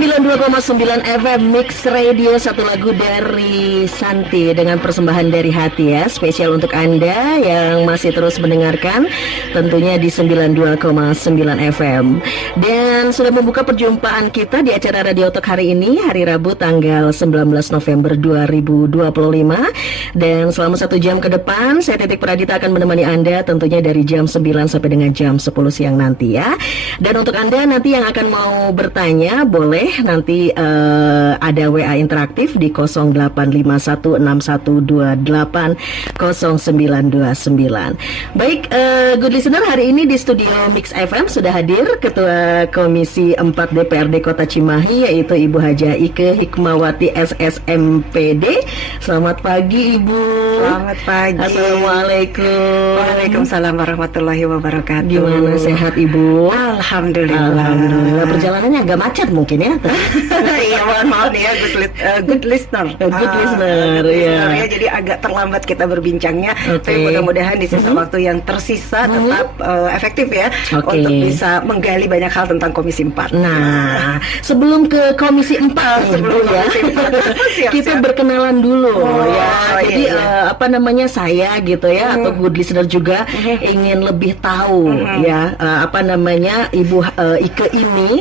92,9 FM Mix Radio, satu lagu dari Santi dengan persembahan dari hati ya, spesial untuk Anda yang masih terus mendengarkan tentunya di 92,9 FM. Dan sudah membuka perjumpaan kita di acara Radio Talk hari ini, hari Rabu tanggal 19 November 2025. Dan selama 1 jam ke depan saya Titik Pradita akan menemani Anda tentunya dari jam 9 sampai dengan jam 10 siang nanti ya. Dan untuk Anda nanti yang akan mau bertanya, boleh nanti ada WA interaktif di 085161280929. Baik, good listener, hari ini di studio Mix FM sudah hadir Ketua Komisi 4 DPRD Kota Cimahi, yaitu Ibu Haja Ike Hikmawati SSMPD. Selamat pagi Ibu. Selamat pagi. Assalamualaikum. Waalaikumsalam warahmatullahi wabarakatuh. Gimana, sehat Ibu? Alhamdulillah. Alhamdulillah. Perjalanannya agak macet mungkin ya. Iya, mohon maaf nih ya, good listener. Good listener, ya. Jadi agak terlambat kita berbincangnya. Tapi mudah-mudahan di sisa waktu yang tersisa tetap efektif ya, untuk bisa menggali banyak hal tentang Komisi 4. Nah, sebelum ke Komisi 4 sebelum ya, kita berkenalan dulu ya. Jadi saya gitu ya, atau good listener juga ingin lebih tahu ya, Ibu Ike ini,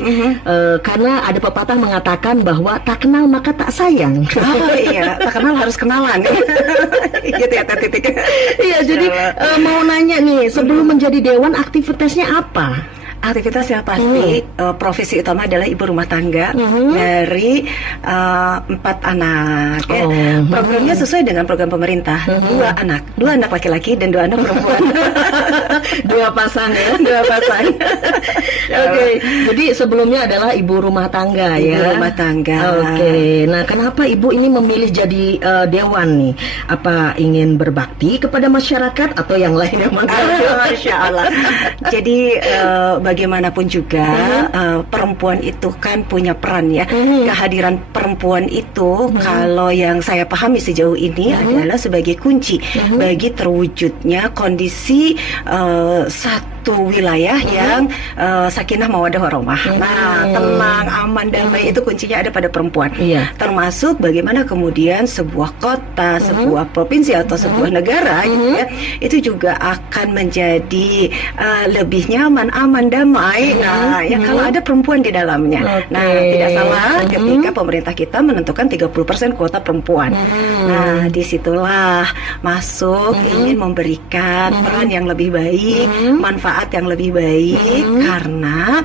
karena ada pepatah mengatakan bahwa tak kenal maka tak sayang. Oh iya, tak kenal harus kenalan. Gitu ya, Titik. Iya, jadi mau nanya nih, sebelum menjadi dewan aktivitasnya apa? Aktivitasnya pasti profesi utama adalah ibu rumah tangga dari 4 anak ya. Programnya sesuai dengan program pemerintah, 2 anak laki-laki dan 2 anak perempuan. 2 pasang ya. 2 pasang. Jadi sebelumnya adalah ibu rumah tangga ya. Ibu rumah tangga. Nah, kenapa ibu ini memilih jadi dewan nih? Apa ingin berbakti kepada masyarakat atau yang lainnya? Masya Allah. Jadi bagaimanapun juga perempuan itu kan punya peran ya. Kehadiran perempuan itu kalau yang saya pahami sejauh ini adalah sebagai kunci bagi terwujudnya kondisi satu wilayah yang sakinah mawaddah warahmah. Nah, tenang, aman, damai itu kuncinya ada pada perempuan. Termasuk bagaimana kemudian sebuah kota, sebuah provinsi atau sebuah negara gitu ya, itu juga akan menjadi lebih nyaman, aman, damai. Nah, ya kalau ada perempuan di dalamnya. Nah, tidak salah ketika pemerintah kita menentukan 30% kuota perempuan. Nah, disitulah masuk ingin memberikan peran yang lebih baik, manfaat yang lebih baik, karena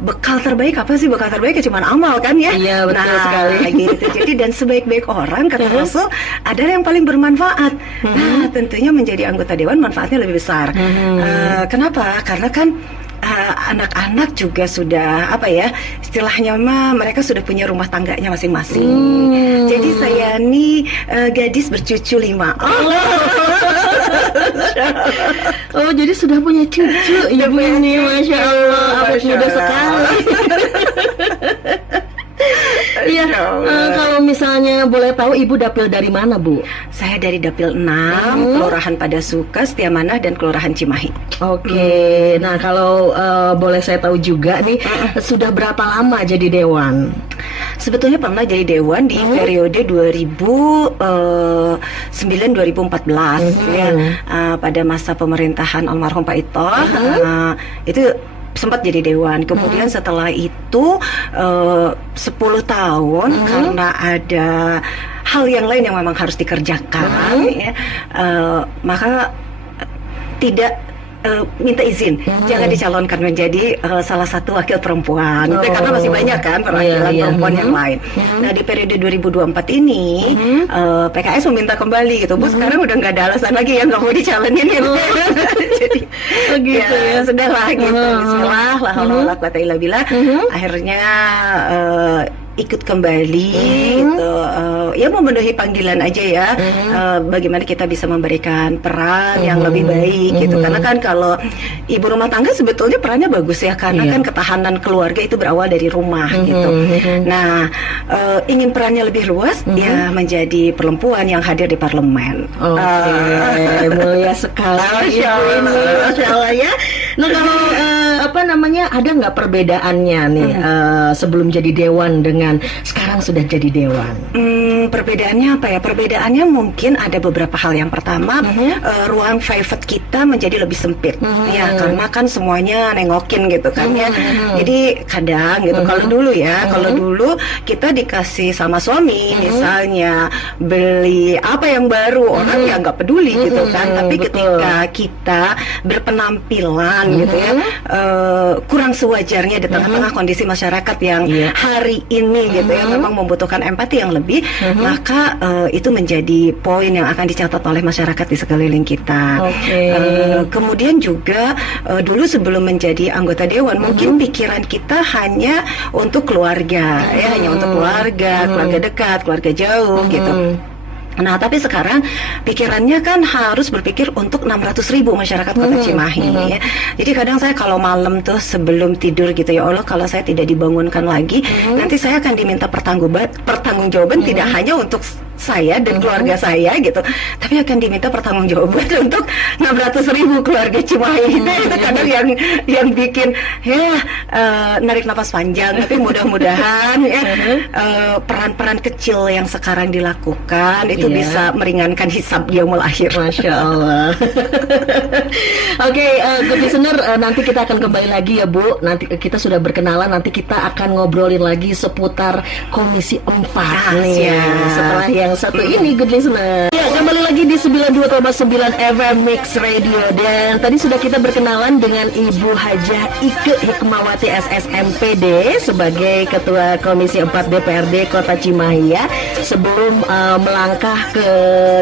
bekal terbaik apa sih? Bekal terbaik cuma amal kan ya? Iya, betul sekali. Gitu. Jadi dan sebaik-baik orang kata Rasul adalah yang paling bermanfaat. Nah, tentunya menjadi anggota dewan manfaatnya lebih besar. Kenapa? Karena kan anak-anak juga sudah istilahnya mereka sudah punya rumah tangganya masing-masing. Jadi saya nih gadis bercucu 5. Oh, jadi sudah punya cucu ibu ini, Masya Allah, awet muda sekali. Iya, kalau misalnya boleh tahu ibu dapil dari mana, Bu? Saya dari dapil 6, Kelurahan Padasuka, Setiamanah, dan Kelurahan Cimahi. Nah kalau boleh saya tahu juga nih, sudah berapa lama jadi dewan? Sebetulnya pernah jadi dewan di periode 2009-2014 ya, pada masa pemerintahan almarhum Pak Ito. Itu sempat jadi dewan. Kemudian setelah itu 10 tahun karena ada hal yang lain yang memang harus dikerjakan ya, maka tidak minta izin, jangan dicalonkan menjadi salah satu wakil perempuan. Karena masih banyak kan perwakilan perempuan yang lain. Nah, di periode 2024 ini PKS meminta kembali gitu. Bu, sekarang udah nggak ada alasan lagi yang nggak mau dicalonin gitu. Jadi ya sudahlah gitu. Bismillah, la haula wala quwata illa billah. Akhirnya ikut kembali gitu, ya memenuhi panggilan aja ya, bagaimana kita bisa memberikan peran yang lebih baik gitu, karena kan kalau ibu rumah tangga sebetulnya perannya bagus ya, karena kan ketahanan keluarga itu berawal dari rumah gitu. Nah, ingin perannya lebih luas, ya menjadi perempuan yang hadir di parlemen. Mulia sekali, Masya Allah ya. Nah, kalau namanya, ada nggak perbedaannya nih sebelum jadi dewan dengan sekarang sudah jadi dewan? Perbedaannya apa ya? Perbedaannya mungkin ada beberapa hal. Yang pertama, ruang private kita menjadi lebih sempit, ya, karena kan semuanya nengokin gitu kan ya. Jadi kadang gitu, kalau dulu kita dikasih sama suami, misalnya beli apa yang baru, orang ya nggak peduli gitu kan. Tapi ketika kita berpenampilan gitu ya, kurang sewajarnya di tengah-tengah kondisi masyarakat yang hari ini gitu ya memang membutuhkan empati yang lebih, maka itu menjadi poin yang akan dicatat oleh masyarakat di sekeliling kita. Kemudian juga dulu sebelum menjadi anggota dewan, mungkin pikiran kita hanya untuk keluarga, ya, hanya untuk keluarga dekat, keluarga jauh gitu. Nah, tapi sekarang pikirannya kan harus berpikir untuk 600.000 masyarakat Kota Cimahi. Ya. Jadi kadang saya kalau malam tuh sebelum tidur gitu, ya Allah, kalau saya tidak dibangunkan lagi, nanti saya akan diminta pertanggungjawaban tidak hanya untuk saya dan keluarga saya gitu, tapi akan diminta pertanggungjawaban untuk 600.000 keluarga Cimahi. Itu kadang yang bikin narik nafas panjang. Tapi mudah-mudahan ya peran-peran kecil yang sekarang dilakukan itu bisa meringankan hisab yaumul akhir. Masya Allah. Oke, good listener, nanti kita akan kembali lagi ya Bu. Nanti kita sudah berkenalan, nanti kita akan ngobrolin lagi seputar Komisi 4 nih. Setelah yang satu ini, good listener. Ya, kembali lagi di 92,9 FM Mix Radio. Dan tadi sudah kita berkenalan dengan Ibu Hajah Ike Hikmawati SSMPD sebagai Ketua Komisi 4 DPRD Kota Cimahi ya. Sebelum melangkah ke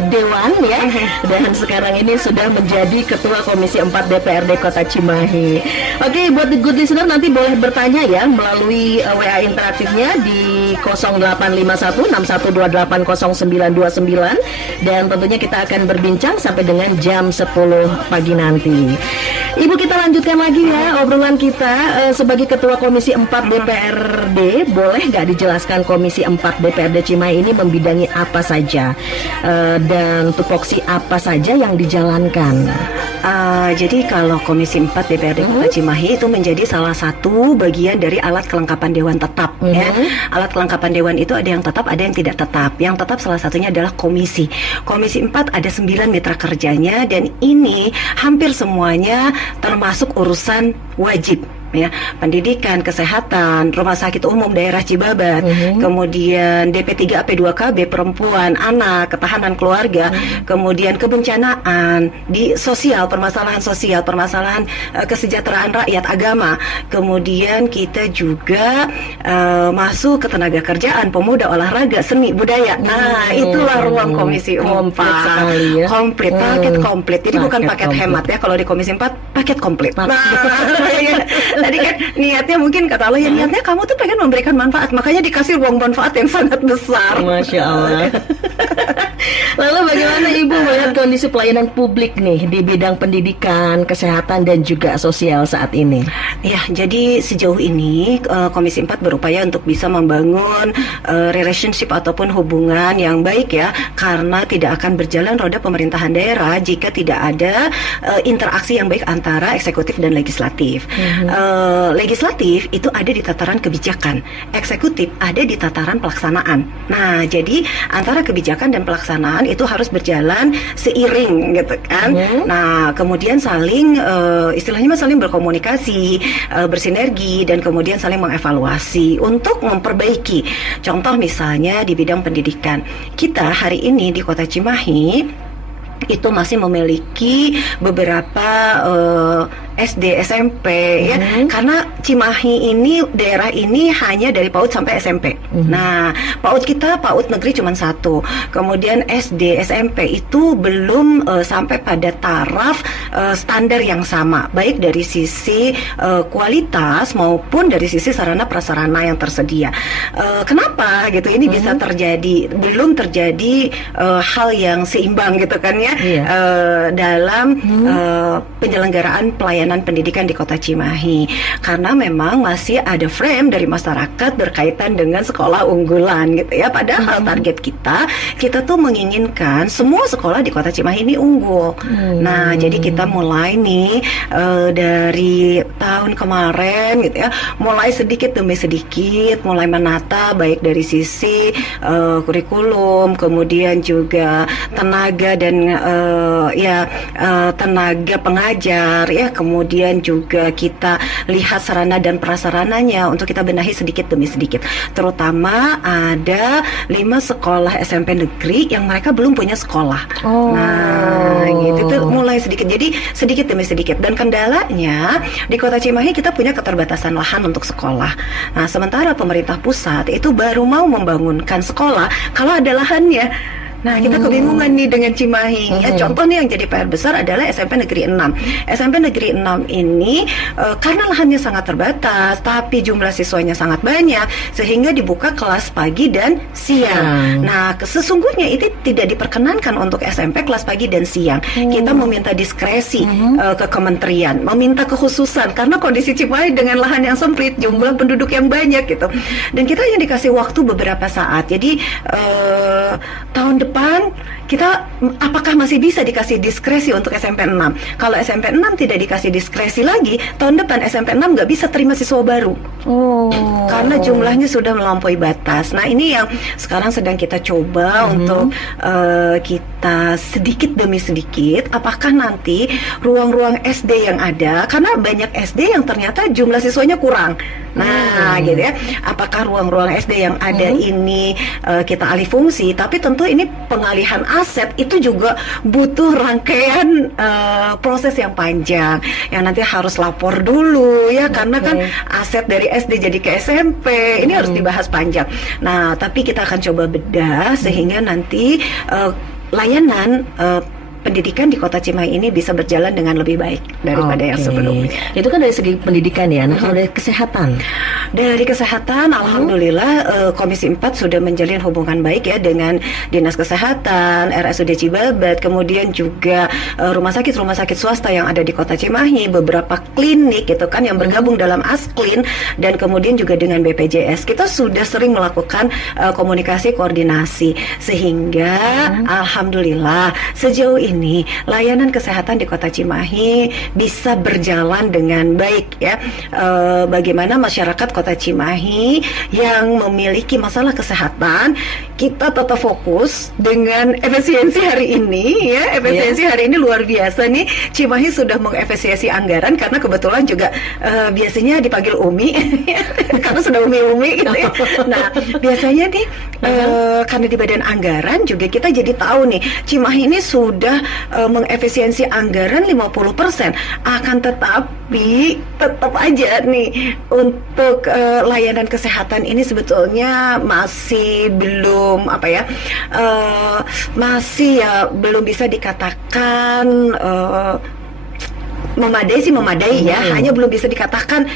Dewan ya, dan sekarang ini sudah menjadi Ketua Komisi 4 DPRD Kota Cimahi. Oke, buat the good listener nanti boleh bertanya ya melalui WA interaktifnya di 085161280929, dan tentunya kita akan berbincang sampai dengan jam 10 pagi nanti. Ibu, kita lanjutkan lagi ya obrolan kita sebagai Ketua Komisi 4 DPRD. Boleh nggak dijelaskan Komisi 4 DPRD Cimahi ini membidangi apa saja, dan tupoksi apa saja yang dijalankan? Jadi kalau Komisi 4 DPRD Kota Cimahi itu menjadi salah satu bagian dari alat kelengkapan dewan tetap ya. Alat kelengkapan dewan itu ada yang tetap, ada yang tidak tetap. Yang tetap salah satunya adalah komisi. Komisi 4 ada 9 mitra kerjanya, dan ini hampir semuanya termasuk urusan wajib ya, pendidikan, kesehatan, rumah sakit umum daerah Cibabat, kemudian DP3 AP2KB perempuan, anak, ketahanan keluarga, kemudian kebencanaan di sosial, permasalahan kesejahteraan rakyat, agama, kemudian kita juga masuk ke tenaga kerjaan, pemuda, olahraga, seni, budaya. Nah, itulah ruang Komisi 4. Komplit, paket komplit. Jadi bukan paket hemat ya, kalau di Komisi 4 paket komplit. Tadi kan niatnya mungkin kata Allah ya, niatnya kamu tuh pengen memberikan manfaat, makanya dikasih ruang manfaat yang sangat besar. Masya Allah. Lalu bagaimana Ibu melihat kondisi pelayanan publik nih di bidang pendidikan, kesehatan, dan juga sosial saat ini? Ya, jadi sejauh ini Komisi 4 berupaya untuk bisa membangun relationship ataupun hubungan yang baik ya, karena tidak akan berjalan roda pemerintahan daerah jika tidak ada interaksi yang baik antara eksekutif dan legislatif. Legislatif itu ada di tataran kebijakan, eksekutif ada di tataran pelaksanaan. Nah, jadi antara kebijakan dan pelaksanaan itu harus berjalan seiring gitu kan. Nah, kemudian saling istilahnya saling berkomunikasi, bersinergi, dan kemudian saling mengevaluasi untuk memperbaiki. Contoh misalnya di bidang pendidikan, kita hari ini di Kota Cimahi itu masih memiliki beberapa SD, SMP ya, karena Cimahi ini, daerah ini hanya dari PAUD sampai SMP. Nah, PAUD kita, PAUD negeri cuma satu. Kemudian SD, SMP itu belum sampai pada taraf standar yang sama, baik dari sisi kualitas maupun dari sisi sarana prasarana yang tersedia. Kenapa gitu? Ini bisa terjadi, belum terjadi hal yang seimbang gitu kan ya, dalam penyelenggaraan pelayanan pendidikan di Kota Cimahi, karena memang masih ada frame dari masyarakat berkaitan dengan sekolah unggulan gitu ya. Padahal target kita tuh menginginkan semua sekolah di Kota Cimahi ini unggul. Nah, jadi kita mulai nih dari tahun tahun kemarin gitu ya, mulai sedikit demi sedikit mulai menata baik dari sisi kurikulum, kemudian juga tenaga dan tenaga pengajar ya, kemudian juga kita lihat sarana dan prasarananya untuk kita benahi sedikit demi sedikit. Terutama ada 5 sekolah SMP negeri yang mereka belum punya sekolah. Nah, gitu tuh mulai sedikit. Jadi sedikit demi sedikit. Dan kendalanya di Kota Cimahi kita punya keterbatasan lahan untuk sekolah. Nah, sementara pemerintah pusat itu baru mau membangunkan sekolah kalau ada lahannya. Nah, kita kebingungan nih dengan Cimahi. Ya, contoh nih yang jadi PR besar adalah SMP Negeri 6. SMP Negeri 6 ini karena lahannya sangat terbatas, tapi jumlah siswanya sangat banyak, sehingga dibuka kelas pagi dan siang. Nah, sesungguhnya itu tidak diperkenankan untuk SMP kelas pagi dan siang. Kita meminta diskresi ke kementerian, meminta kekhususan karena kondisi Cimahi dengan lahan yang sempit, jumlah penduduk yang banyak gitu. Dan kita hanya dikasih waktu beberapa saat. Jadi tahun depan kita apakah masih bisa dikasih diskresi untuk SMP 6? Kalau SMP 6 tidak dikasih diskresi lagi, tahun depan SMP 6 nggak bisa terima siswa baru. Karena jumlahnya sudah melampaui batas. Nah, ini yang sekarang sedang kita coba untuk kita sedikit demi sedikit, apakah nanti ruang-ruang SD yang ada, karena banyak SD yang ternyata jumlah siswanya kurang. Nah, gitu ya. Apakah ruang-ruang SD yang ada ini kita alih fungsi? Tapi tentu ini pengalihan aset itu juga butuh rangkaian proses yang panjang, yang nanti harus lapor dulu ya, karena kan aset dari SD jadi ke SMP ini harus dibahas panjang. Nah, tapi kita akan coba bedah sehingga nanti layanan pendidikan di Kota Cimahi ini bisa berjalan dengan lebih baik daripada yang sebelumnya. Itu kan dari segi pendidikan ya. Nah, kalau dari kesehatan? Dari kesehatan, alhamdulillah Komisi 4 sudah menjalin hubungan baik ya dengan Dinas Kesehatan, RSUD Cibabat, kemudian juga rumah sakit swasta yang ada di Kota Cimahi, beberapa klinik gitu kan yang bergabung dalam Asklin, dan kemudian juga dengan BPJS. Kita sudah sering melakukan komunikasi, koordinasi, sehingga alhamdulillah sejauh ini layanan kesehatan di Kota Cimahi bisa berjalan dengan baik ya. Bagaimana masyarakat Kota Cimahi yang memiliki masalah kesehatan, kita tetap fokus dengan efisiensi hari ini ya. Efisiensi hari ini luar biasa nih. Cimahi sudah mengefisiensi anggaran karena kebetulan juga biasanya dipanggil Umi karena sudah Umi gitu ya. Nah, biasanya nih karena di badan anggaran juga kita jadi tahu nih Cimahi ini sudah mengefisiensi anggaran 50%. Akan tetapi tetap aja nih untuk layanan kesehatan ini sebetulnya masih belum masih ya belum bisa dikatakan memadai ya, hanya belum bisa dikatakan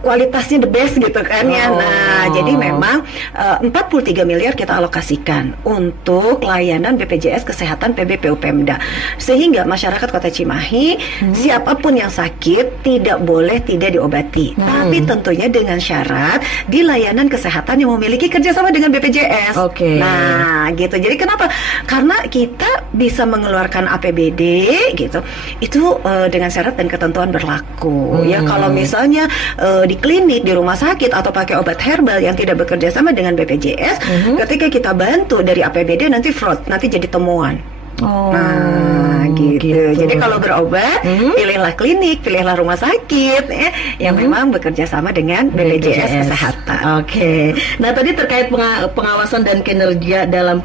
kualitasnya the best gitu kan ya. Nah, jadi memang 43 miliar kita alokasikan untuk layanan BPJS Kesehatan PBPU Pemda, sehingga masyarakat Kota Cimahi siapapun yang sakit tidak boleh tidak diobati, tapi tentunya dengan syarat di layanan kesehatan yang memiliki kerjasama dengan BPJS. Nah, gitu. Jadi kenapa? Karena kita bisa mengeluarkan APBD gitu, itu dengan syarat dan ketentuan berlaku. Ya, kalau misalnya di klinik, di rumah sakit atau pakai obat herbal yang tidak bekerja sama dengan BPJS, ketika kita bantu dari APBD nanti fraud, nanti jadi temuan. Nah, gitu. Jadi kalau berobat, pilihlah klinik, pilihlah rumah sakit ya, yang memang bekerja sama dengan BPJS Kesehatan. Nah, tadi terkait pengawasan dan kinerja dalam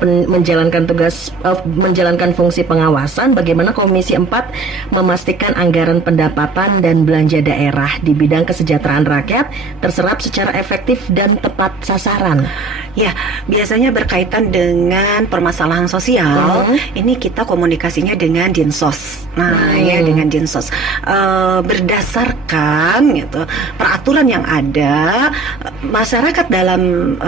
menjalankan fungsi pengawasan, bagaimana Komisi 4 memastikan anggaran pendapatan dan belanja daerah di bidang kesejahteraan rakyat terserap secara efektif dan tepat sasaran? Ya, biasanya berkaitan dengan permasalahan sosial. Ini kita komunikasinya dengan Dinsos. Nah, ya dengan Dinsos. Berdasarkan gitu peraturan yang ada, masyarakat dalam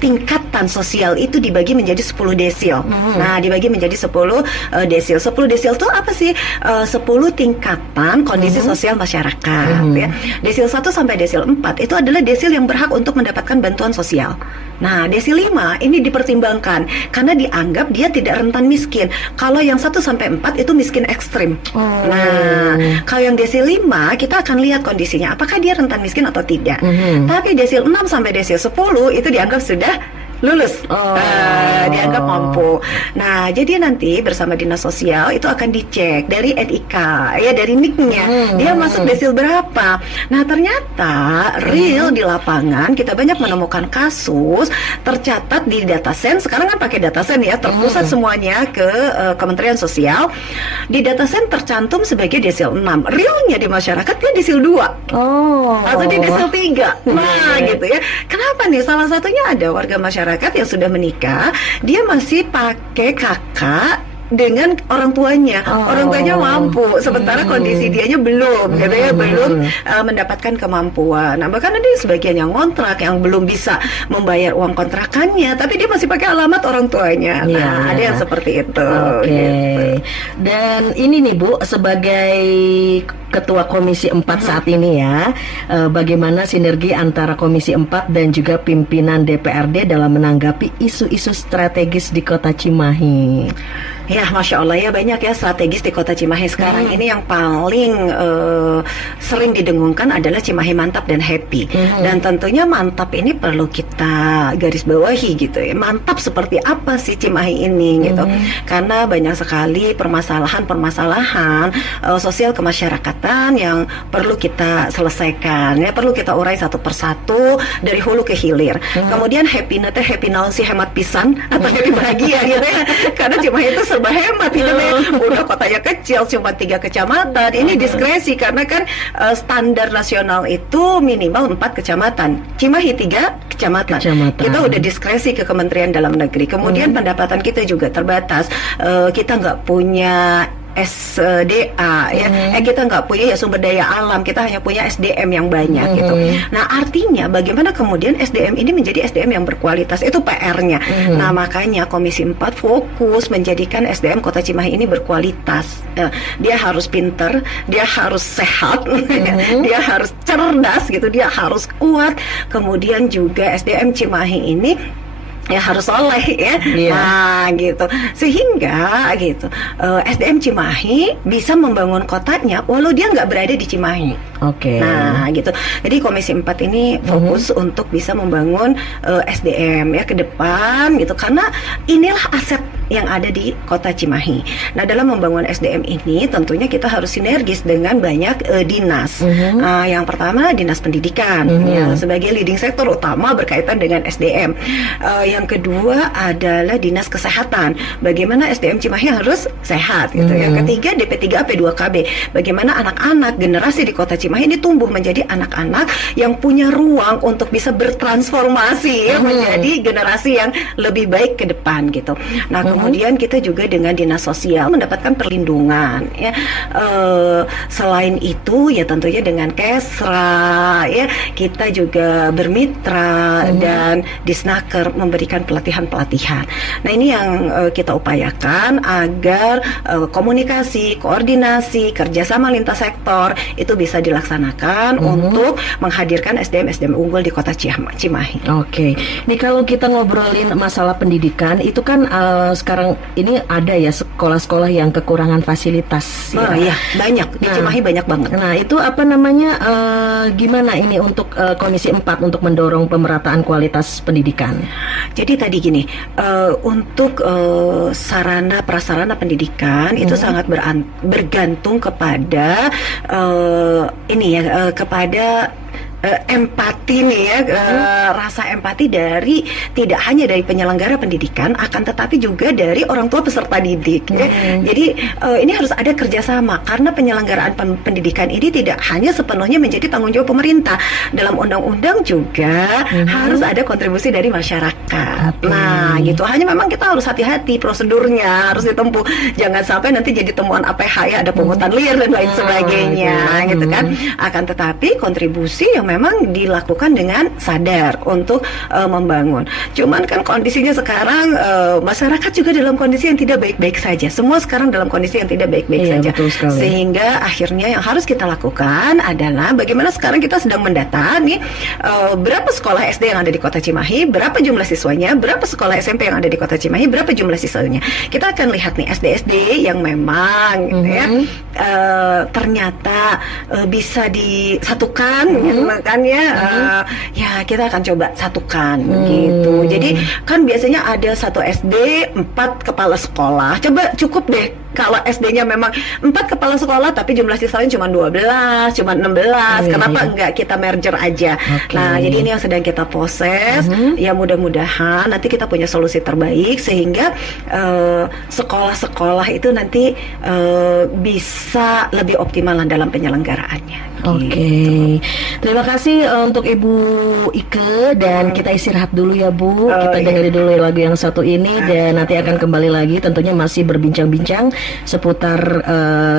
tingkatan sosial itu dibagi menjadi 10 desil. Nah, dibagi menjadi 10 desil. 10 desil itu apa sih? 10 tingkatan kondisi sosial masyarakat ya. Desil 1 sampai desil 4 itu adalah desil yang berhak untuk mendapatkan bantuan sosial. Nah, desil 5 ini dipertimbangkan karena dianggap dia tidak rentan miskin. Kalau yang 1 sampai 4 itu miskin ekstrim. Nah, kalau yang desil 5 kita akan lihat kondisinya apakah dia rentan miskin atau tidak. Tapi desil 6 sampai desil 10 itu dianggap sudah lulus, dianggap mampu. Nah, jadi nanti bersama dinas sosial itu akan dicek dari NIK, ya dari NIK-nya, dia masuk desil berapa. Nah, ternyata real di lapangan kita banyak menemukan kasus tercatat di datasen. Sekarang kan pakai datasen ya, terpusat semuanya ke Kementerian Sosial. Di datasen tercantum sebagai desil 6. Realnya di masyarakat dia desil 2. Atau di desil 3. Nah, gitu ya. Kenapa nih? Salah satunya ada warga masyarakat yang sudah menikah, dia masih pakai kakak dengan orang tuanya. Orang tuanya mampu, sementara kondisi dianya belum, gitu ya, belum mendapatkan kemampuan. Nah, bahkan ada sebagian yang ngontrak yang belum bisa membayar uang kontrakannya, tapi dia masih pakai alamat orang tuanya. Nah, ada yang seperti itu. Gitu. Dan ini nih Bu, sebagai Ketua Komisi 4 saat ini ya, bagaimana sinergi antara Komisi 4 dan juga pimpinan DPRD dalam menanggapi isu-isu strategis di Kota Cimahi? Ya, Masya Allah ya, banyak ya strategis di Kota Cimahi sekarang ini. Yang paling sering didengungkan adalah Cimahi Mantap dan Happy. Dan tentunya mantap ini perlu kita garis bawahi gitu ya. Mantap seperti apa sih Cimahi ini gitu. Karena banyak sekali permasalahan sosial kemasyarakatan yang perlu kita selesaikan ya, perlu kita urai satu persatu dari hulu ke hilir. Kemudian happy naon sih, hemat pisan atau happy bahagia gitu ya. Karena Cimahi itu serba hemat hidupnya. Udah kotanya kecil, cuma 3 kecamatan. Ini diskresi karena kan standar nasional itu minimal 4 kecamatan. Cimahi 3 kecamatan. Kita udah diskresi ke Kementerian Dalam Negeri. Kemudian pendapatan kita juga terbatas. Kita nggak punya SDA ya, kita nggak punya ya sumber daya alam, kita hanya punya SDM yang banyak gitu. Nah, artinya bagaimana kemudian SDM ini menjadi SDM yang berkualitas, itu PR-nya. Nah, makanya Komisi 4 fokus menjadikan SDM Kota Cimahi ini berkualitas. Dia harus pinter, dia harus sehat, dia harus cerdas gitu, dia harus kuat. Kemudian juga SDM Cimahi ini ya harus soleh ya. Nah gitu, sehingga gitu SDM Cimahi bisa membangun kotanya walau dia nggak berada di Cimahi. Nah gitu, jadi Komisi 4 ini fokus untuk bisa membangun SDM ya ke depan gitu, karena inilah aset yang ada di Kota Cimahi. Nah, dalam membangun SDM ini tentunya kita harus sinergis dengan banyak dinas. Yang pertama Dinas Pendidikan ya, sebagai leading sektor utama berkaitan dengan SDM. Yang kedua adalah Dinas Kesehatan. Bagaimana SDM Cimahi harus sehat gitu. Yang ketiga DP3A P2KB. Bagaimana anak-anak generasi di Kota Cimahi ini tumbuh menjadi anak-anak yang punya ruang untuk bisa bertransformasi ya, menjadi generasi yang lebih baik ke depan gitu. Nah, kemudian kita juga dengan Dinas Sosial mendapatkan perlindungan ya. Selain itu ya tentunya dengan Kesra ya, kita juga bermitra dan Disnaker memberikan pelatihan-pelatihan. Nah, ini yang kita upayakan agar komunikasi, koordinasi, kerjasama lintas sektor itu bisa dilaksanakan untuk menghadirkan SDM unggul di Kota Cimahi. Ini kalau kita ngobrolin masalah pendidikan itu kan sekarang ini ada ya sekolah-sekolah yang kekurangan fasilitas. Ya, banyak di Cimahi banyak banget. Nah, itu apa namanya? Gimana ini untuk Komisi 4 untuk mendorong pemerataan kualitas pendidikan? Jadi tadi gini, untuk sarana prasarana pendidikan itu sangat bergantung kepada kepada empati nih ya, rasa empati dari tidak hanya dari penyelenggara pendidikan, akan tetapi juga dari orang tua peserta didik. Ya. Jadi ini harus ada kerjasama karena penyelenggaraan pendidikan ini tidak hanya sepenuhnya menjadi tanggung jawab pemerintah. Dalam undang-undang juga harus ada kontribusi dari masyarakat. Nah, gitu. Hanya memang kita harus hati-hati prosedurnya harus ditempuh. Jangan sampai nanti jadi temuan APH ya, ada pungutan liar dan lain sebagainya, gitu kan. Akan tetapi kontribusi yang memang dilakukan dengan sadar untuk membangun. Cuman kan kondisinya sekarang masyarakat juga dalam kondisi yang tidak baik-baik saja. Semua sekarang dalam kondisi yang tidak baik-baik saja. Sehingga akhirnya yang harus kita lakukan adalah bagaimana sekarang kita sedang mendata nih berapa sekolah SD yang ada di Kota Cimahi, berapa jumlah siswanya, berapa sekolah SMP yang ada di Kota Cimahi, berapa jumlah siswanya. Kita akan lihat nih SD-SD yang memang gitu ya, ternyata bisa disatukan gitu kan ya. Ya kita akan coba satukan gitu. Jadi kan biasanya ada satu SD 4 kepala sekolah. Coba cukup deh kalau SD-nya memang 4 kepala sekolah tapi jumlah siswanya cuma 12, cuma 16. Kenapa enggak kita merger aja? Nah, jadi ini yang sedang kita proses. Ya mudah-mudahan nanti kita punya solusi terbaik sehingga sekolah-sekolah itu nanti bisa lebih optimal dalam penyelenggaraannya. Oke. Terima kasih untuk Ibu Ike dan kita istirahat dulu ya Bu. Kita dengerin dulu lagu yang satu ini dan nanti akan kembali lagi tentunya masih berbincang-bincang seputar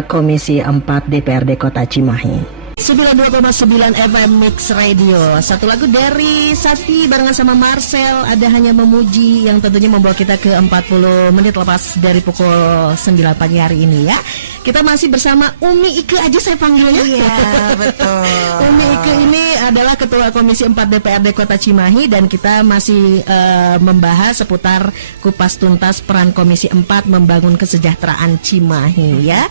Komisi 4 DPRD Kota Cimahi. 92,9 FM Mix Radio. Satu lagu dari Sati barengan sama Marcel, Ada Hanya Memuji, yang tentunya membawa kita ke 40 menit lepas dari pukul 9 pagi hari ini ya. Kita masih bersama Umi Ike aja saya panggilnya. Iya, betul. Umi Ike ini adalah Ketua Komisi 4 DPRD Kota Cimahi dan kita masih membahas seputar kupas tuntas peran Komisi 4 membangun kesejahteraan Cimahi ya.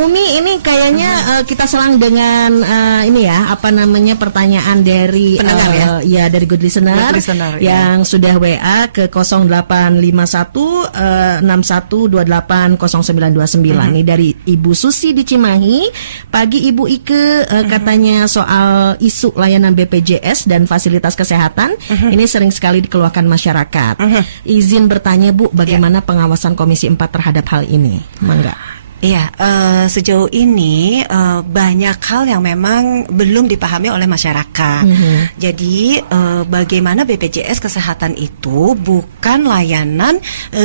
Umi, ini kayaknya kita selang dengan ini ya, apa namanya, pertanyaan dari pendengar ya dari good listener yang sudah WA ke 0851 6128 0929. Ini dari Ibu Susi di Cimahi. Pagi Ibu Ike, katanya soal isu layanan BPJS dan fasilitas kesehatan ini sering sekali dikeluhkan masyarakat. Izin bertanya Bu, bagaimana pengawasan Komisi 4 terhadap hal ini? Mangga. Iya, sejauh ini banyak hal yang memang belum dipahami oleh masyarakat. Jadi bagaimana BPJS Kesehatan itu bukan layanan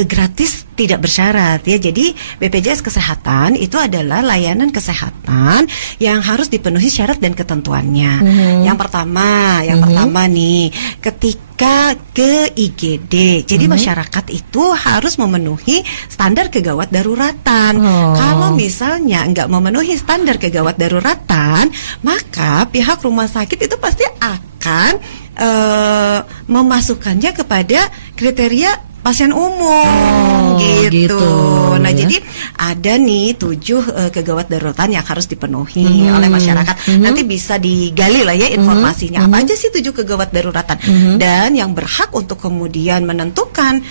gratis tidak bersyarat ya. Jadi BPJS Kesehatan itu adalah layanan kesehatan yang harus dipenuhi syarat dan ketentuannya. Yang pertama nih, ketika ke IGD, jadi masyarakat itu harus memenuhi standar kegawat daruratan. Kalau misalnya nggak memenuhi standar kegawat daruratan, maka pihak rumah sakit itu pasti akan memasukkannya kepada kriteria pasien umum gitu. Nah, jadi ada nih 7 kegawat daruratan yang harus dipenuhi oleh masyarakat. Nanti bisa digali lah ya informasinya. Apa aja sih 7 kegawat daruratan? Dan yang berhak untuk kemudian menentukan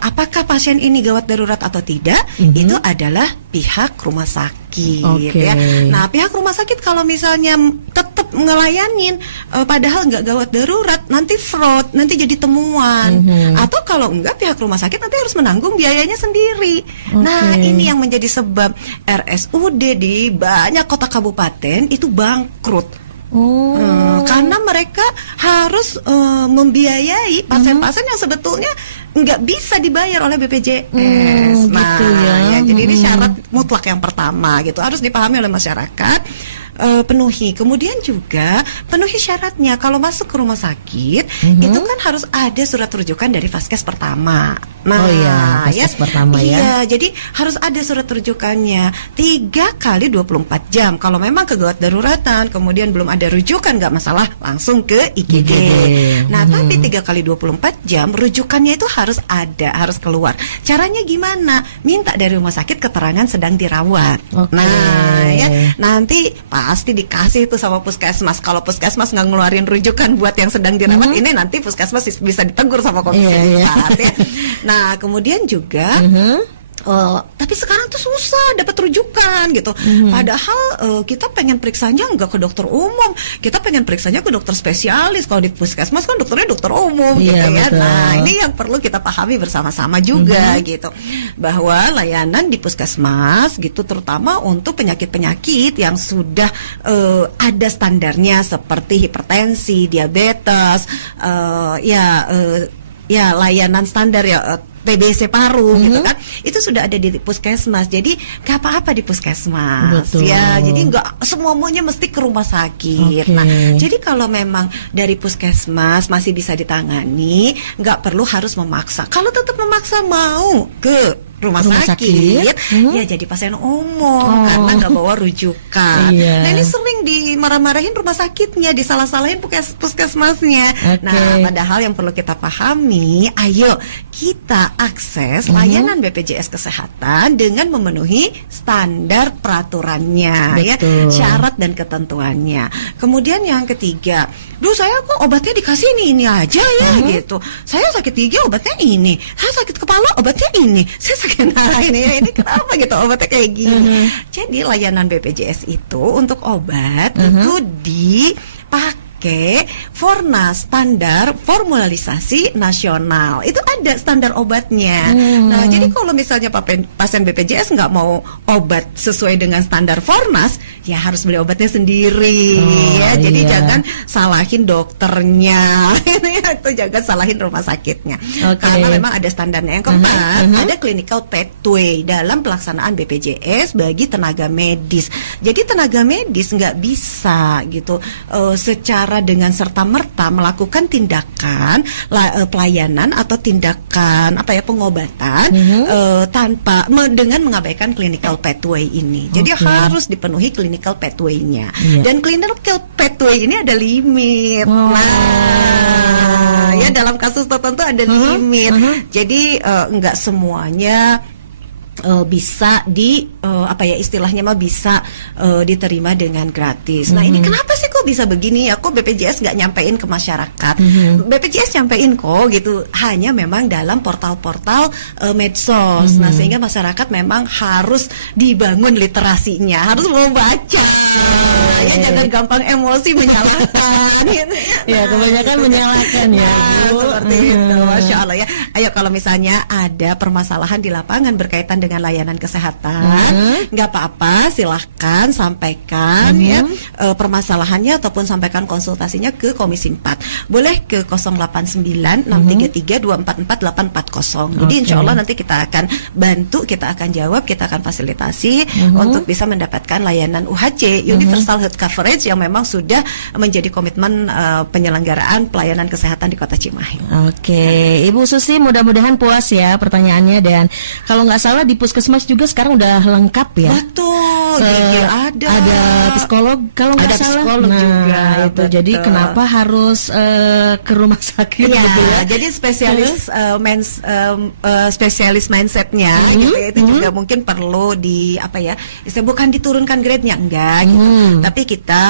apakah pasien ini gawat darurat atau tidak, itu adalah pihak rumah sakit. Ya. Nah, pihak rumah sakit kalau misalnya tetap ngelayanin padahal nggak gawat darurat, nanti fraud, nanti jadi temuan. Atau kalau enggak, pihak rumah sakit nanti harus menanggung biayanya sendiri. Nah, ini yang menjadi sebab RSUD di banyak kota kabupaten itu bangkrut. Karena mereka harus membiayai pasien-pasien yang sebetulnya nggak bisa dibayar oleh BPJS. Nah, gitu ya. Jadi ini syarat mutlak yang pertama gitu, harus dipahami oleh masyarakat. Penuhi. Kemudian juga penuhi syaratnya. Kalau masuk ke rumah sakit itu kan harus ada surat rujukan dari Vaskes pertama. Nah, Vaskes pertama ya. Iya, jadi harus ada surat rujukannya 3 kali 24 jam. Kalau memang kegawat daruratan, kemudian belum ada rujukan, nggak masalah, langsung ke IGD. Nah, tapi 3 kali 24 jam rujukannya itu harus ada, harus keluar. Caranya gimana? Minta dari rumah sakit keterangan sedang dirawat. Nah, ya nanti pasti dikasih itu sama puskesmas. Kalau puskesmas nggak ngeluarin rujukan buat yang sedang dirawat, ini nanti puskesmas bisa ditegur sama komisi 4 ya. Nah, kemudian juga tapi sekarang tuh susah dapat rujukan gitu. Padahal kita pengen periksanya nggak ke dokter umum, kita pengen periksanya ke dokter spesialis. Kalau di puskesmas kan dokternya dokter umum gitu ya. Betul. Nah, ini yang perlu kita pahami bersama-sama juga gitu, bahwa layanan di puskesmas gitu, terutama untuk penyakit-penyakit yang sudah ada standarnya seperti hipertensi, diabetes, ya layanan standar ya. TBC paru gitu kan, itu sudah ada di puskesmas. Jadi gak apa-apa di puskesmas. Betul. Ya, jadi nggak semuanya mesti ke rumah sakit. Nah, jadi kalau memang dari puskesmas masih bisa ditangani, nggak perlu harus memaksa. Kalau tetap memaksa mau ke rumah sakit, ya jadi pasien umum karena nggak bawa rujukan. Nah, ini sering dimarah-marahin rumah sakitnya, disalah-salahin puskesmasnya. Nah, padahal yang perlu kita pahami, ayo kita akses layanan BPJS Kesehatan dengan memenuhi standar peraturannya, ya, syarat dan ketentuannya. Kemudian yang ketiga, saya kok obatnya dikasih ini aja ya gitu. Saya sakit gigi obatnya ini, saya sakit kepala obatnya ini, saya sakit ini kenapa gitu obatnya kayak gini. Jadi layanan BPJS itu untuk obat itu dipakai Fornas, standar formulasi nasional. Itu ada standar obatnya. Nah, jadi kalau misalnya pasien BPJS nggak mau obat sesuai dengan standar Fornas, ya harus beli obatnya sendiri. Jadi jangan salahin dokternya, itu jangan salahin rumah sakitnya. Karena memang ada standarnya. Yang keempat, ada clinical pathway dalam pelaksanaan BPJS bagi tenaga medis. Jadi tenaga medis nggak bisa gitu secara dengan serta-merta melakukan tindakan pelayanan atau tindakan pengobatan tanpa dengan mengabaikan clinical pathway ini. Jadi harus dipenuhi clinical pathway-nya. Dan clinical pathway ini ada limit. Ya dalam kasus tertentu ada limit. Jadi enggak semuanya bisa istilahnya bisa diterima dengan gratis. Nah, ini kenapa sih kok bisa begini ya? Kok BPJS nggak nyampein ke masyarakat? BPJS nyampein kok gitu. Hanya memang dalam portal-portal medsos. Nah, sehingga masyarakat memang harus dibangun literasinya, harus mau baca. Ya, jangan gampang emosi menyalahkan. Gitu, ya. Kebanyakan menyalahkan ya. Seperti itu, Masya Allah ya. Ayo kalau misalnya ada permasalahan di lapangan berkaitan dengan layanan kesehatan, nggak apa-apa, silahkan sampaikan ya permasalahannya ataupun sampaikan konsultasinya ke Komisi 4. Boleh ke 0896332444840. Jadi insya Allah nanti kita akan bantu, kita akan jawab, kita akan fasilitasi untuk bisa mendapatkan layanan UHC, Universal Health Coverage, yang memang sudah menjadi komitmen penyelenggaraan pelayanan kesehatan di Kota Cimahi. Ibu Susi, mudah-mudahan puas ya pertanyaannya, dan kalau nggak salah di puskesmas juga sekarang udah lengkap ya. Betul. Ada psikolog kalau nggak salah. Psikolog juga. Itu betul. Jadi kenapa harus ke rumah sakit? Ya, gitu ya? Jadi spesialis mindsetnya gitu ya, itu juga mungkin perlu bukan diturunkan grade-nya, enggak gitu. Tapi kita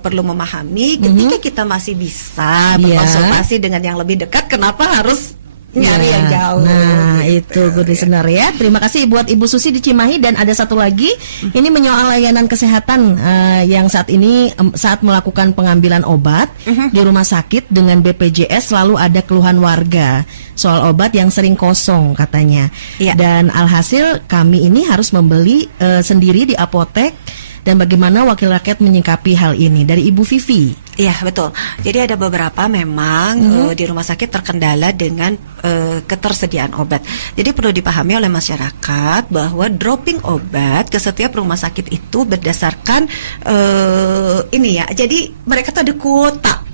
perlu memahami ketika kita masih bisa berkonsultasi dengan yang lebih dekat, kenapa harus nyari yang jauh. Nah, itu good listener ya. Terima kasih buat Ibu Susi di Cimahi. Dan ada satu lagi, ini menyoal layanan kesehatan yang saat ini saat melakukan pengambilan obat di rumah sakit dengan BPJS selalu ada keluhan warga soal obat yang sering kosong katanya. Dan alhasil kami ini harus membeli sendiri di apotek. Dan bagaimana wakil rakyat menyikapi hal ini? Dari Ibu Vivi. Iya, betul. Jadi ada beberapa memang di rumah sakit terkendala dengan ketersediaan obat. Jadi perlu dipahami oleh masyarakat bahwa dropping obat ke setiap rumah sakit itu berdasarkan jadi mereka tuh ada kuota.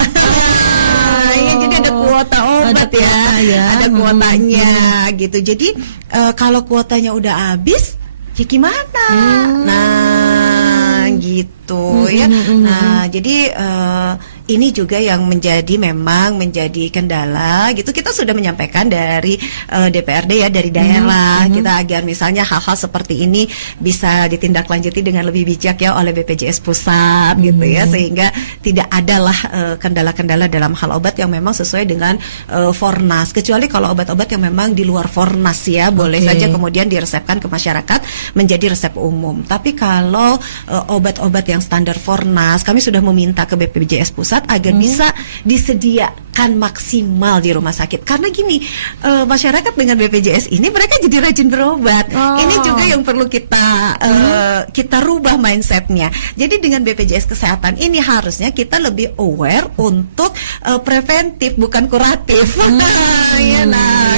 Jadi ada kuota obat ada kuotanya gitu. Jadi kalau kuotanya udah habis, ya gimana? Gitu ya. Nah, jadi ini juga yang memang menjadi kendala gitu. Kita sudah menyampaikan dari DPRD ya, dari daerah kita, agar misalnya hal-hal seperti ini bisa ditindaklanjuti dengan lebih bijak ya oleh BPJS pusat gitu ya, sehingga tidak adalah kendala-kendala dalam hal obat yang memang sesuai dengan Fornas, kecuali kalau obat-obat yang memang di luar Fornas ya, boleh saja kemudian diresepkan ke masyarakat menjadi resep umum. Tapi kalau obat-obat yang standar Fornas, kami sudah meminta ke BPJS pusat agar bisa disediakan maksimal di rumah sakit. Karena gini, masyarakat dengan BPJS ini mereka jadi rajin berobat. Ini juga yang perlu kita rubah mindsetnya. Jadi dengan BPJS Kesehatan ini harusnya kita lebih aware untuk preventif, bukan kuratif.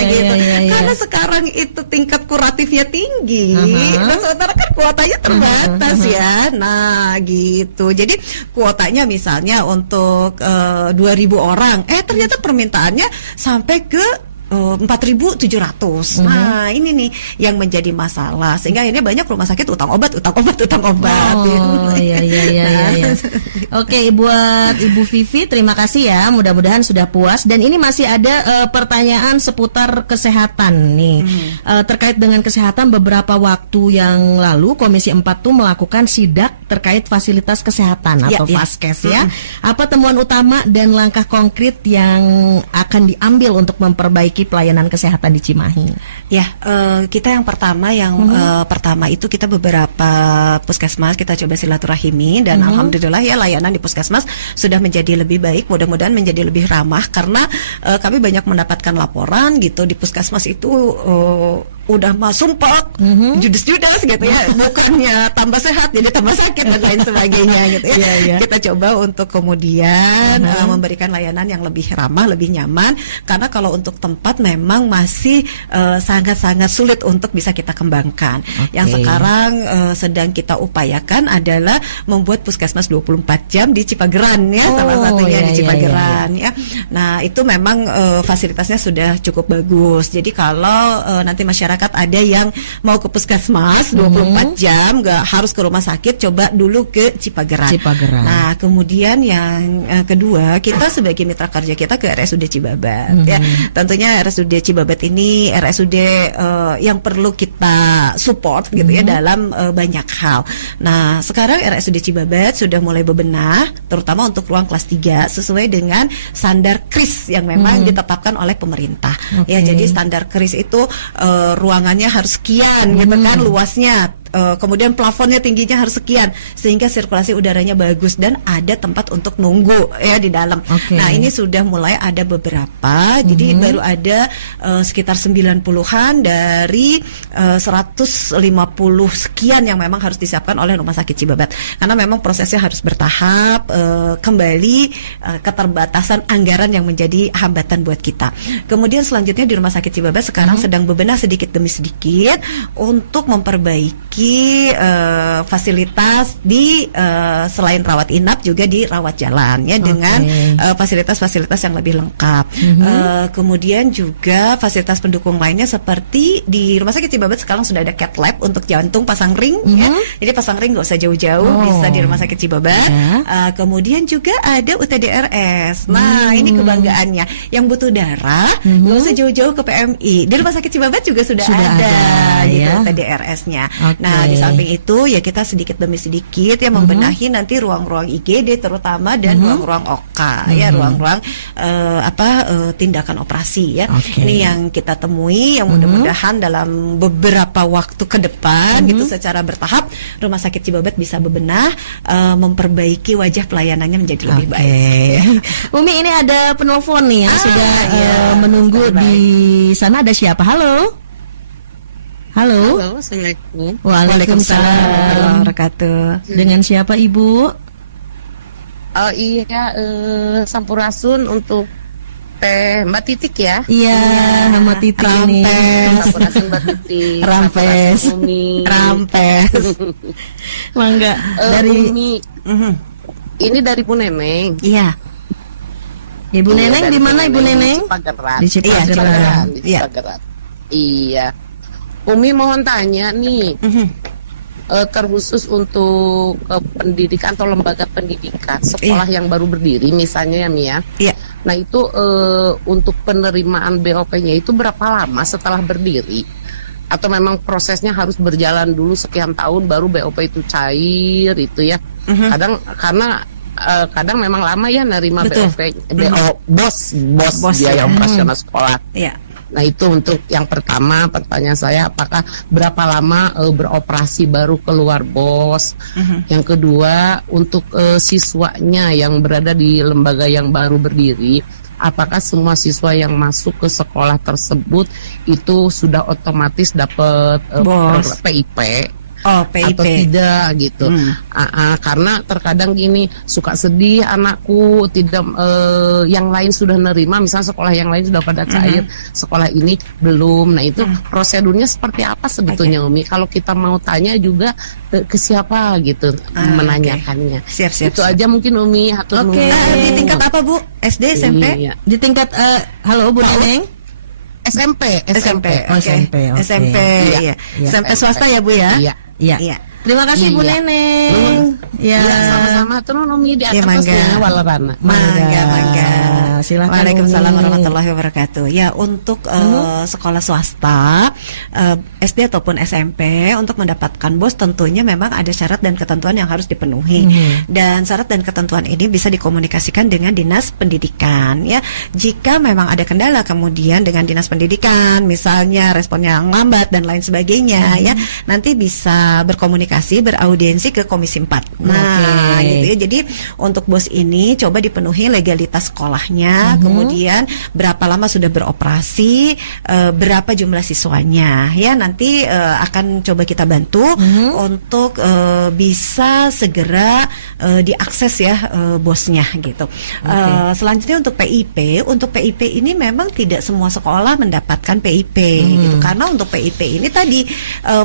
Gitu gitu. iya. Karena sekarang itu tingkat kuratifnya tinggi, dan sementara kan kuotanya terbatas ya. Nah, gitu. Jadi kuotanya misalnya untuk 2.000 orang, ternyata permintaannya sampai ke 4.700. Nah, ini nih yang menjadi masalah, sehingga akhirnya banyak rumah sakit utang obat. Oh, iya. Oke, buat Ibu Vivi, terima kasih ya. Mudah-mudahan sudah puas. Dan ini masih ada pertanyaan seputar kesehatan nih. Terkait dengan kesehatan, beberapa waktu yang lalu Komisi 4 tuh melakukan sidak terkait fasilitas kesehatan atau Faskes ya. Apa temuan utama dan langkah konkret yang akan diambil untuk memperbaiki pelayanan kesehatan di Cimahi? Ya, kita yang pertama pertama itu kita beberapa puskesmas kita coba silaturahimi, dan alhamdulillah ya layanan di puskesmas sudah menjadi lebih baik, mudah-mudahan menjadi lebih ramah, karena kami banyak mendapatkan laporan gitu di puskesmas itu udah sumpek, judes-judes gitu ya, bukannya tambah sehat jadi tambah sakit dan lain sebagainya gitu ya. Kita coba untuk kemudian memberikan layanan yang lebih ramah, lebih nyaman, karena kalau untuk tempat memang masih sangat-sangat sulit untuk bisa kita kembangkan. Yang sekarang sedang kita upayakan adalah membuat puskesmas 24 jam di Cipageran ya, salah satunya di Cipageran ya. Nah, itu memang fasilitasnya sudah cukup bagus. Jadi kalau nanti masyarakat ada yang mau ke puskesmas 24 jam, gak harus ke rumah sakit, coba dulu ke Cipageran. Nah, kemudian yang kedua, kita sebagai mitra kerja kita ke RSUD Cibabat ya. Tentunya RSUD Cibabat ini RSUD yang perlu kita support gitu ya dalam banyak hal. Nah, sekarang RSUD Cibabat sudah mulai bebenah, terutama untuk ruang kelas 3 sesuai dengan standar KRIS yang memang ditetapkan oleh pemerintah. Ya, jadi standar KRIS itu ruangannya harus sekian gitu kan luasnya, kemudian plafonnya tingginya harus sekian, sehingga sirkulasi udaranya bagus dan ada tempat untuk nunggu ya di dalam. Nah, ini sudah mulai ada beberapa, jadi baru ada sekitar 90-an dari 150 sekian yang memang harus disiapkan oleh Rumah Sakit Cibabat, karena memang prosesnya harus bertahap, kembali keterbatasan anggaran yang menjadi hambatan buat kita. Kemudian selanjutnya di Rumah Sakit Cibabat sekarang sedang bebenah sedikit demi sedikit untuk memperbaiki fasilitas di selain rawat inap juga di rawat jalan ya, dengan fasilitas-fasilitas yang lebih lengkap. Kemudian juga fasilitas pendukung lainnya seperti di Rumah Sakit Cibabat sekarang sudah ada cath lab untuk jantung pasang ring ya. Jadi pasang ring nggak usah jauh-jauh, bisa di Rumah Sakit Cibabat. Kemudian juga ada UTDRS. Nah, ini kebanggaannya. Yang butuh darah nggak usah jauh-jauh ke PMI. Di Rumah Sakit Cibabat juga sudah ada gitu UTDRS-nya. Nah, di samping itu ya kita sedikit demi sedikit ya membenahi nanti ruang-ruang IGD terutama dan ruang-ruang OK ya, ruang-ruang tindakan operasi ya. Ini yang kita temui, yang mudah-mudahan dalam beberapa waktu ke depan gitu secara bertahap Rumah Sakit Cibabat bisa bebenah, memperbaiki wajah pelayanannya menjadi lebih baik. Umi, ini ada penelpon nih yang sudah menunggu di sana. Ada siapa? Halo. Assalamualaikum. Waalaikumsalam warahmatullahi wabarakatuh. Dengan siapa Ibu? Sampurasun untuk Teh Mbak Titik ya. Iya, Mbak Titik ini. Sampurasun Mbak Titik. Rampes. Mangga dari Umi. Ini dari Bu Neneng. Iya. Ibu Neneng di mana Ibu Neneng? Di Cipageran. Iya. Umi mohon tanya nih, terkhusus untuk pendidikan atau lembaga pendidikan, sekolah yang baru berdiri misalnya ya Mia. Nah itu untuk penerimaan BOP-nya itu berapa lama setelah berdiri? Atau memang prosesnya harus berjalan dulu sekian tahun baru BOP itu cair itu ya? Kadang memang lama ya nerima BOP, bos biaya operasional sekolah. Nah itu untuk yang pertama, pertanyaan saya apakah berapa lama beroperasi baru keluar bos. Yang kedua untuk siswanya yang berada di lembaga yang baru berdiri, apakah semua siswa yang masuk ke sekolah tersebut itu sudah otomatis dapat PIP PIP. atau tidak gitu. Karena terkadang gini, suka sedih anakku tidak yang lain sudah nerima, misalnya sekolah yang lain sudah pada cair, sekolah ini belum. Nah itu prosedurnya seperti apa sebetulnya Umi? Kalau kita mau tanya juga ke siapa gitu menanyakannya. Siap. Itu aja mungkin Umi. Di tingkat apa Bu? SD, SMP? Iya. Di tingkat halo Bu Neneng. SMP. Oh, SMP. SMP, Iya. ya. SMP swasta ya Bu ya? Iya. Iya. Terima kasih Bu Iya. Neneng. Ya. Sama-sama terus Umi di atas mangga. walarana. Mangga. Silakan. Waalaikumsalam Umi. warahmatullahi wabarakatuh. Ya, untuk sekolah swasta SD ataupun SMP untuk mendapatkan BOS tentunya memang ada syarat dan ketentuan yang harus dipenuhi. Dan syarat dan ketentuan ini bisa dikomunikasikan dengan Dinas Pendidikan ya. Jika memang ada kendala kemudian dengan Dinas Pendidikan misalnya responnya lambat dan lain sebagainya ya, nanti bisa berkomunikasi, beraudiensi ke Komisi 4. Nah, gitu ya. Jadi untuk BOS ini coba dipenuhi legalitas sekolahnya, kemudian berapa lama sudah beroperasi, berapa jumlah siswanya ya, nanti akan coba kita bantu untuk bisa segera diakses ya BOS-nya gitu. Selanjutnya untuk PIP ini memang tidak semua sekolah mendapatkan PIP gitu, karena untuk PIP ini tadi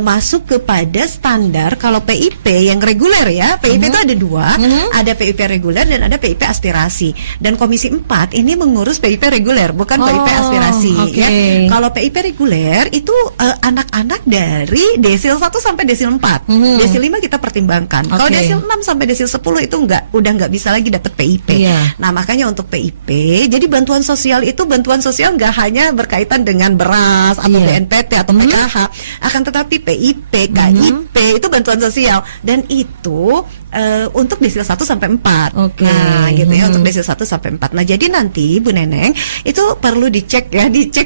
masuk kepada standar. Kalau PIP yang reguler ya, PIP itu ada dua, ada PIP reguler dan ada PIP aspirasi. Dan Komisi 4 ini mengurus PIP reguler, bukan PIP aspirasi ya. Kalau PIP reguler itu anak-anak dari desil 1 sampai desil 4. Desil 5 kita pertimbangkan. Kalau desil 6 sampai desil 10 itu udah nggak bisa lagi dapat PIP. Nah, makanya untuk PIP, jadi bantuan sosial itu nggak hanya berkaitan dengan beras atau BNPT atau PKH, akan tetapi PIP, KIP itu bantuan sosial, dan itu untuk desil 1 sampai 4. Nah, gitu ya, untuk desil 1 sampai 4. Nah, jadi nanti Bu Neneng itu perlu dicek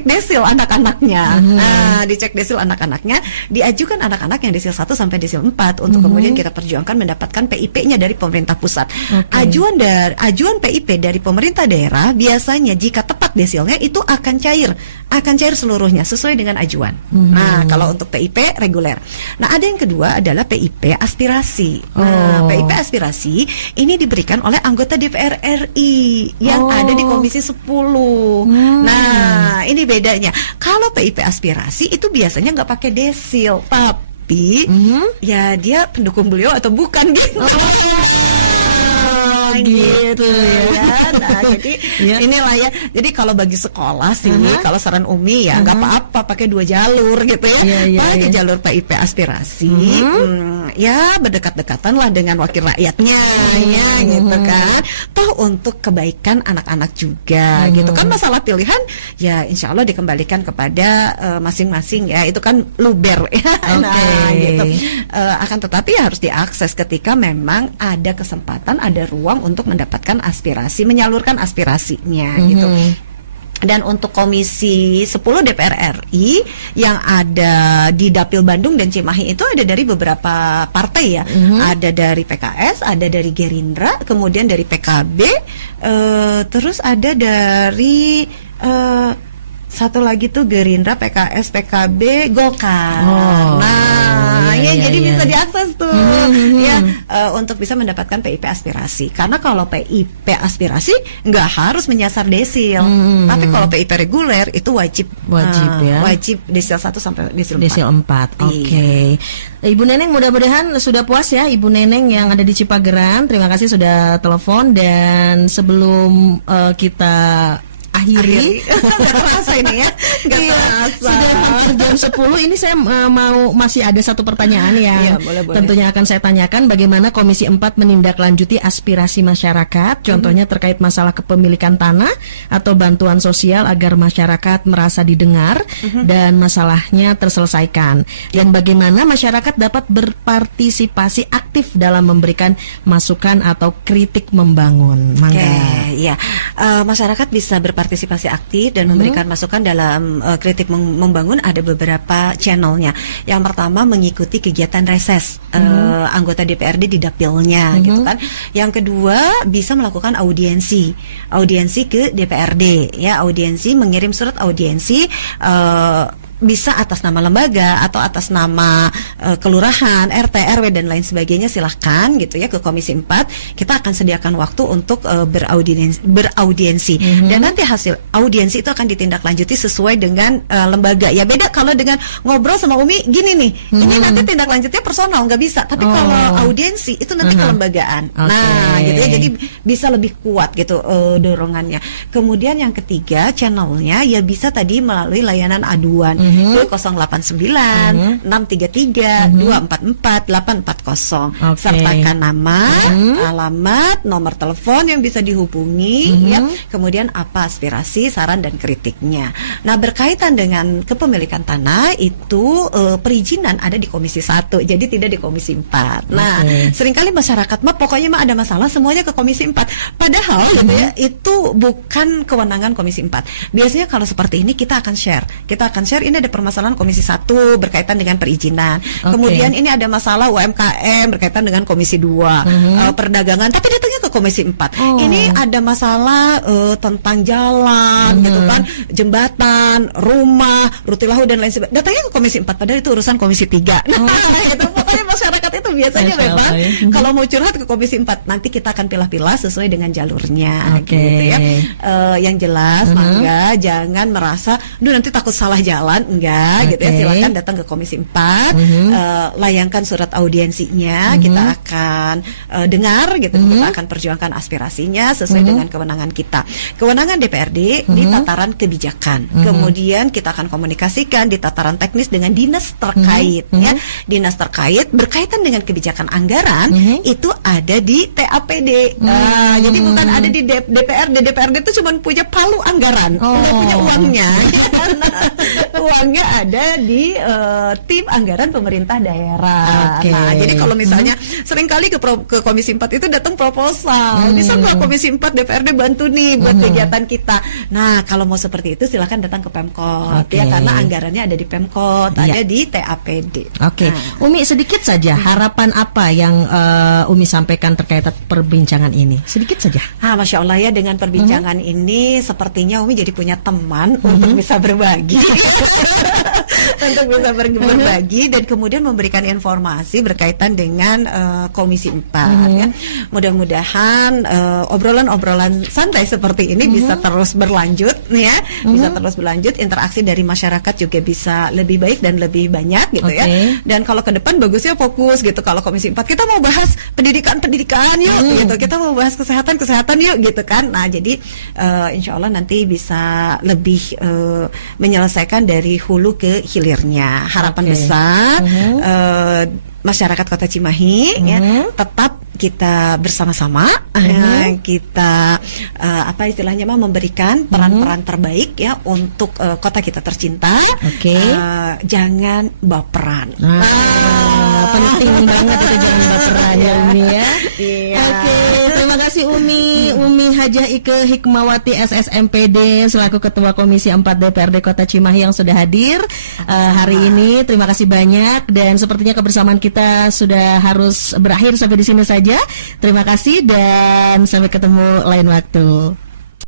desil anak-anaknya. Nah, dicek desil anak-anaknya, diajukan anak-anak yang desil 1 sampai desil 4 untuk kemudian kita perjuangkan mendapatkan PIP-nya dari pemerintah pusat. Ajuan PIP dari pemerintah daerah biasanya jika tepat desilnya itu akan cair seluruhnya sesuai dengan ajuan. Nah, kalau untuk PIP reguler. Nah, ada yang kedua adalah PIP aspirasi. Nah, PIP aspirasi ini diberikan oleh anggota DPR RI yang ada di Komisi 10. Nah, ini bedanya. Kalau PIP aspirasi itu biasanya nggak pakai desil, tapi ya dia pendukung beliau atau bukan gitu. Gitu ya. Nah, jadi inilah ya. Jadi kalau bagi sekolah sih, kalau saran Umi ya nggak apa-apa pakai 2 jalur gitu ya. Pakai jalur PIP aspirasi, ya berdekat-dekatan lah dengan wakil rakyatnya, ya gitu kan. Toh untuk kebaikan anak-anak juga, gitu kan. Masalah pilihan ya insya Allah dikembalikan kepada masing-masing ya. Itu kan luber ya. Nah, gitu. Akan tetapi ya harus diakses ketika memang ada kesempatan, ada ruang untuk mendapatkan aspirasi, menyalurkan aspirasinya gitu. Dan untuk Komisi 10 DPR RI yang ada di Dapil Bandung dan Cimahi itu ada dari beberapa partai ya. Ada dari PKS, ada dari Gerindra, kemudian dari PKB, terus ada dari satu lagi tuh Gerindra, PKS, PKB, Golkar. Jadi bisa diakses tuh ya untuk bisa mendapatkan PIP aspirasi. Karena kalau PIP aspirasi nggak harus menyasar desil, tapi kalau PIP reguler itu wajib ya. Wajib desil 1 sampai desil 4. Oke. Ibu Neneng mudah-mudahan sudah puas ya, Ibu Neneng yang ada di Cipageran. Terima kasih sudah telepon, dan sebelum kita akhiri terasa ini ya, sudah hampir jam 10 ini saya masih ada satu pertanyaan yang boleh. Tentunya akan saya tanyakan, bagaimana Komisi 4 menindaklanjuti aspirasi masyarakat, contohnya terkait masalah kepemilikan tanah atau bantuan sosial agar masyarakat merasa didengar dan masalahnya terselesaikan, dan bagaimana masyarakat dapat berpartisipasi aktif dalam memberikan masukan atau kritik membangun. Masyarakat bisa berpartisipasi aktif dan memberikan masukan dalam kritik membangun. Ada beberapa channelnya. Yang pertama mengikuti kegiatan reses anggota DPRD di dapilnya, gitu kan. Yang kedua bisa melakukan audiensi ke DPRD ya, audiensi, mengirim surat audiensi bisa atas nama lembaga atau atas nama kelurahan, RT, RW dan lain sebagainya, silahkan gitu ya ke Komisi 4. Kita akan sediakan waktu untuk beraudiensi. Dan nanti hasil audiensi itu akan ditindaklanjuti sesuai dengan lembaga. Ya beda kalau dengan ngobrol sama Umi gini nih, ini nanti tindak lanjutnya personal nggak bisa. Tapi kalau audiensi itu nanti kelembagaan. Nah gitu ya, jadi bisa lebih kuat gitu dorongannya. Kemudian yang ketiga, channelnya ya bisa tadi melalui layanan aduan ke 089 633 244 840. Sertakan nama, alamat, nomor telepon yang bisa dihubungi ya. Kemudian apa aspirasi, saran dan kritiknya. Nah, berkaitan dengan kepemilikan tanah itu perizinan ada di Komisi 1, jadi tidak di Komisi 4. Nah, seringkali masyarakat mah pokoknya mah ada masalah semuanya ke Komisi 4. Padahal gitu ya, itu bukan kewenangan Komisi 4. Biasanya kalau seperti ini kita akan share. Kita akan share ini ada permasalahan Komisi 1 berkaitan dengan perizinan. Kemudian ini ada masalah UMKM berkaitan dengan Komisi 2, perdagangan, tapi datangnya ke Komisi 4. Ini ada masalah tentang jalan gitu kan, jembatan, rumah, rutilahu dan lain sebagainya. Datangnya ke Komisi 4 padahal itu urusan Komisi 3. Nah, itu pokoknya masyarakat itu biasanya memang kalau mau curhat ke Komisi 4 nanti kita akan pilah-pilah sesuai dengan jalurnya gitu ya. Yang jelas maka jangan merasa nanti takut salah jalan, enggak gitu ya. Silakan datang ke Komisi 4, layangkan surat audiensinya, kita akan dengar gitu, kita akan perjuangkan aspirasinya sesuai dengan kewenangan kita. Kewenangan DPRD di tataran kebijakan. Kemudian kita akan komunikasikan di tataran teknis dengan dinas terkait ya. Dinas terkait berkaitan dengan kebijakan anggaran itu ada di TAPD. Jadi bukan ada di DPRD. DPRD itu cuma punya palu anggaran, nggak punya uangnya. Uangnya ada di tim anggaran pemerintah daerah. Nah, jadi kalau misalnya seringkali ke Komisi 4 itu datang proposal. Bisa nggak Komisi 4 DPRD bantu nih buat kegiatan kita. Nah, kalau mau seperti itu silakan datang ke Pemkot ya, karena anggarannya ada di Pemkot, ada di TAPD. Umi, sedikit saja harapan apa yang Umi sampaikan terkait perbincangan ini? Sedikit saja. Masya Allah ya, dengan perbincangan ini sepertinya Umi jadi punya teman untuk bisa berbagi. Untuk bisa berbagi dan kemudian memberikan informasi berkaitan dengan Komisi 4 ya. Mudah-mudahan obrolan-obrolan santai seperti ini bisa terus berlanjut ya, bisa terus berlanjut, interaksi dari masyarakat juga bisa lebih baik dan lebih banyak gitu ya. Dan kalau ke depan bagusnya fokus gitu, kalau Komisi 4 kita mau bahas pendidikan yuk gitu, kita mau bahas kesehatan yuk gitu kan. Nah, jadi insya Allah nanti bisa lebih menyelesaikan dari hulu ke hilirnya. Harapan besar masyarakat Kota Cimahi ya, tetap kita bersama-sama, kita apa istilahnya memberikan peran-peran terbaik ya untuk kota kita tercinta. Jangan baperan. Penting banget itu, jangan baperan ya Umi ya. Terima kasih Umi Hajah Ike Hikmawati SSMPD selaku Ketua Komisi 4 DPRD Kota Cimahi yang sudah hadir hari ini. Terima kasih banyak, dan sepertinya kebersamaan kita sudah harus berakhir sampai di sini saja. Terima kasih dan sampai ketemu lain waktu.